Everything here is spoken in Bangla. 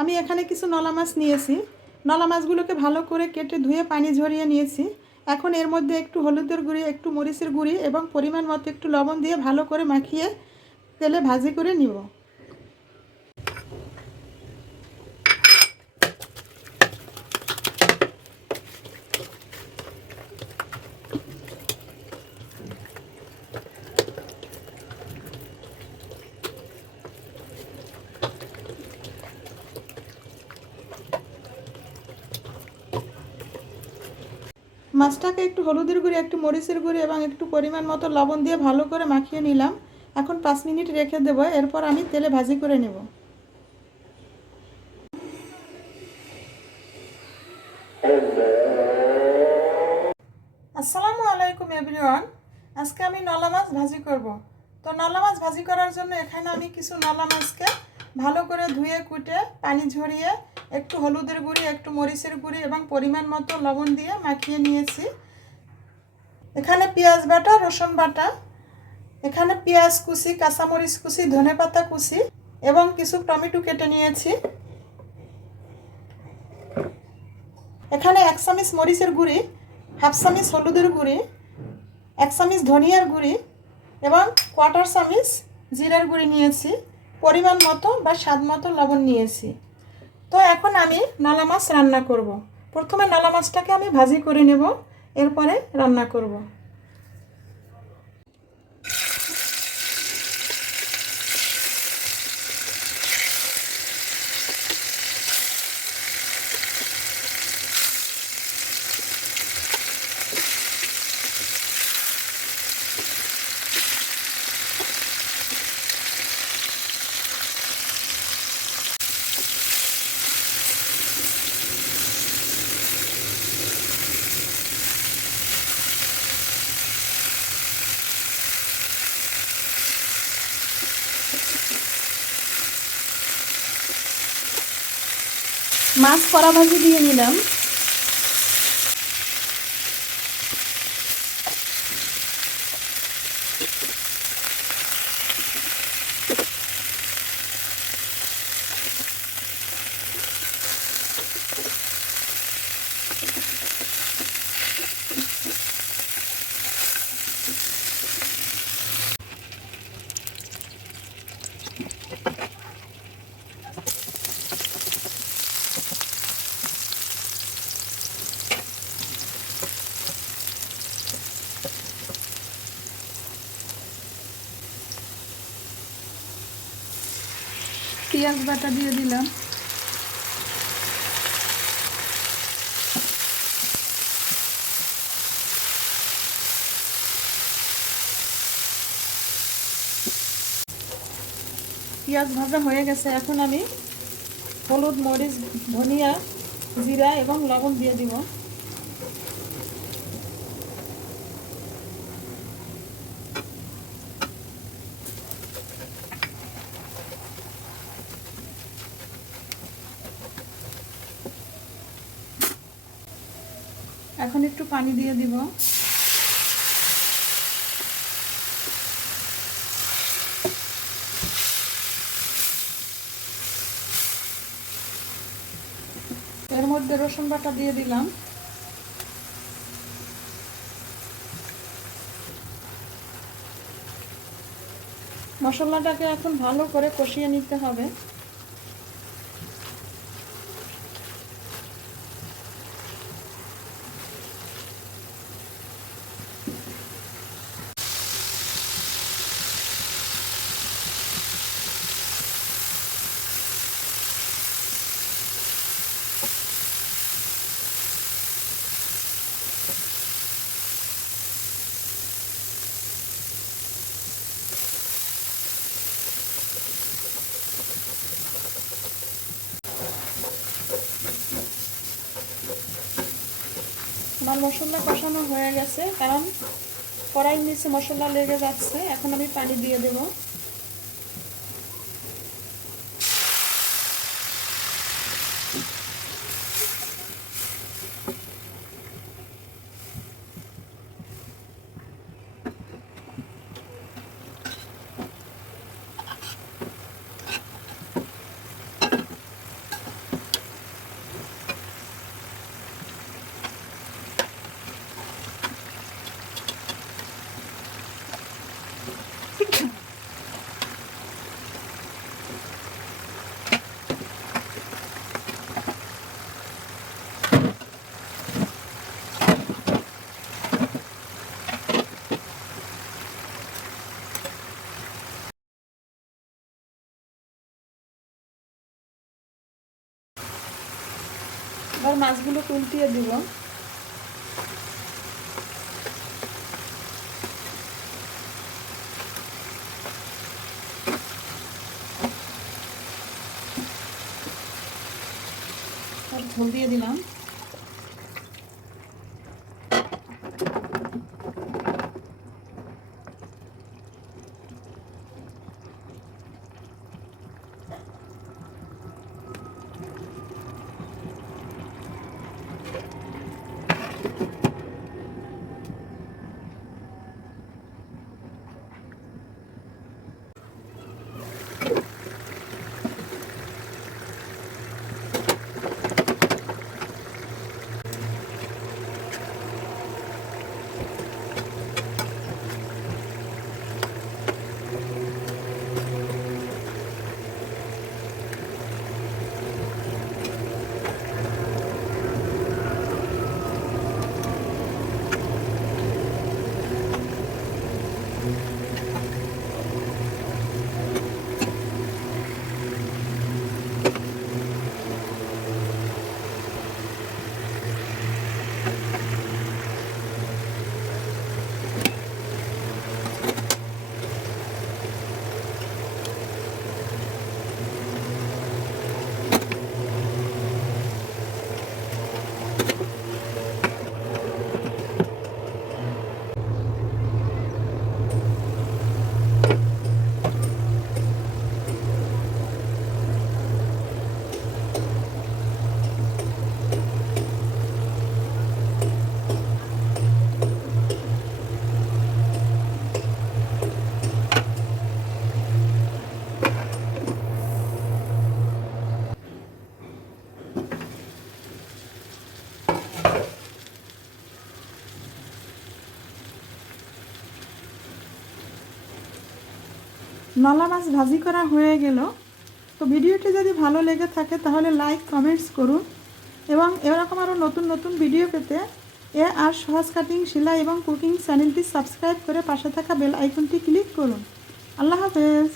আমি এখানে কিছু নলা মাছ নিয়েছি। নলা মাছগুলোকে ভালো করে কেটে ধুয়ে পানি ঝরিয়ে নিয়েছি। এখন এর মধ্যে একটু হলুদের গুঁড়ি, একটু মরিচের গুঁড়ি এবং পরিমাণ মতো একটু লবণ দিয়ে ভালো করে মাখিয়ে তেলে ভাজি করে নিব। মাছটাকে একটু হলুদের গুঁড়ি, একটু মরিচের গুঁড়ি এবং একটু পরিমাণ মতো লবণ দিয়ে ভালো করে মাখিয়ে নিলাম। এখন 5 মিনিট রেখে দেব, এরপর আমি তেলে ভাজি করে নেব। আসসালামু আলাইকুম এভরিওয়ান। আজকে আমি নলা মাছ ভাজি করব। তো নলা মাছ ভাজি করার জন্য এখানে আমি কিছু নলা মাছকে ভালো করে ধুয়ে কুটে পানি ঝরিয়ে একটু হলুদের গুঁড়ি, একটু মরিচের গুঁড়ি এবং পরিমাণ মতো লবণ দিয়ে মাখিয়ে নিয়েছি। এখানে পেঁয়াজ বাটা, রসুন বাটা, এখানে পেঁয়াজ কুচি, কাঁচামরিচ কুচি, ধনেপাতা কুচি এবং কিছু টমেটো কেটে নিয়েছি। এখানে 1 চামচ মরিচের গুঁড়ি, হাফ চামচ হলুদের গুঁড়ি, 1 চামচ ধনিয়ার গুঁড়ি এবং 1/4 চামচ জিরার গুঁড়ি নিয়েছি। পরিমাণ মতো বা স্বাদ মতো লবণ নিয়েছি। তো এখন আমি নলা মাছ রান্না করব। প্রথমে নলা মাছটাকে আমি ভাজি করে নেব, এরপরে রান্না করব। মাছ কড়া ভাজি দিয়ে নিলাম। পেঁয়াজ বাটা দিয়ে দিলাম। পেঁয়াজ ভাজা হয়ে গেছে, এখন আমি হলুদ, মরিচ, ধনিয়া, জিরা এবং লবণ দিয়ে দিব। এখন একটু পানি দিয়ে দিব। এর মধ্যে রসুন বাটা দিয়ে দিলাম। মশলাটাকে এখন ভালো করে কষিয়ে নিতে হবে। আমার মশলা কষানো হয়ে গেছে, কারণ কড়াইয়ের নিচে মশলা লেগে যাচ্ছে। এখন আমি পানি দিয়ে দেব। এবার মাছগুলোকে উল্টিয়ে দিব। ঝোল দিয়ে দিলাম। নলা মাছ ভাজি করা হয়ে গেল। তো ভিডিওটি যদি ভালো লেগে থাকে তাহলে লাইক কমেন্টস করুন এবং এরকম আরও নতুন নতুন ভিডিও পেতে আর সহজ কাটিং সেলাই এবং কুকিং চ্যানেলটি সাবস্ক্রাইব করে পাশে থাকা বেল আইকনটি ক্লিক করুন। আল্লাহ হাফেজ।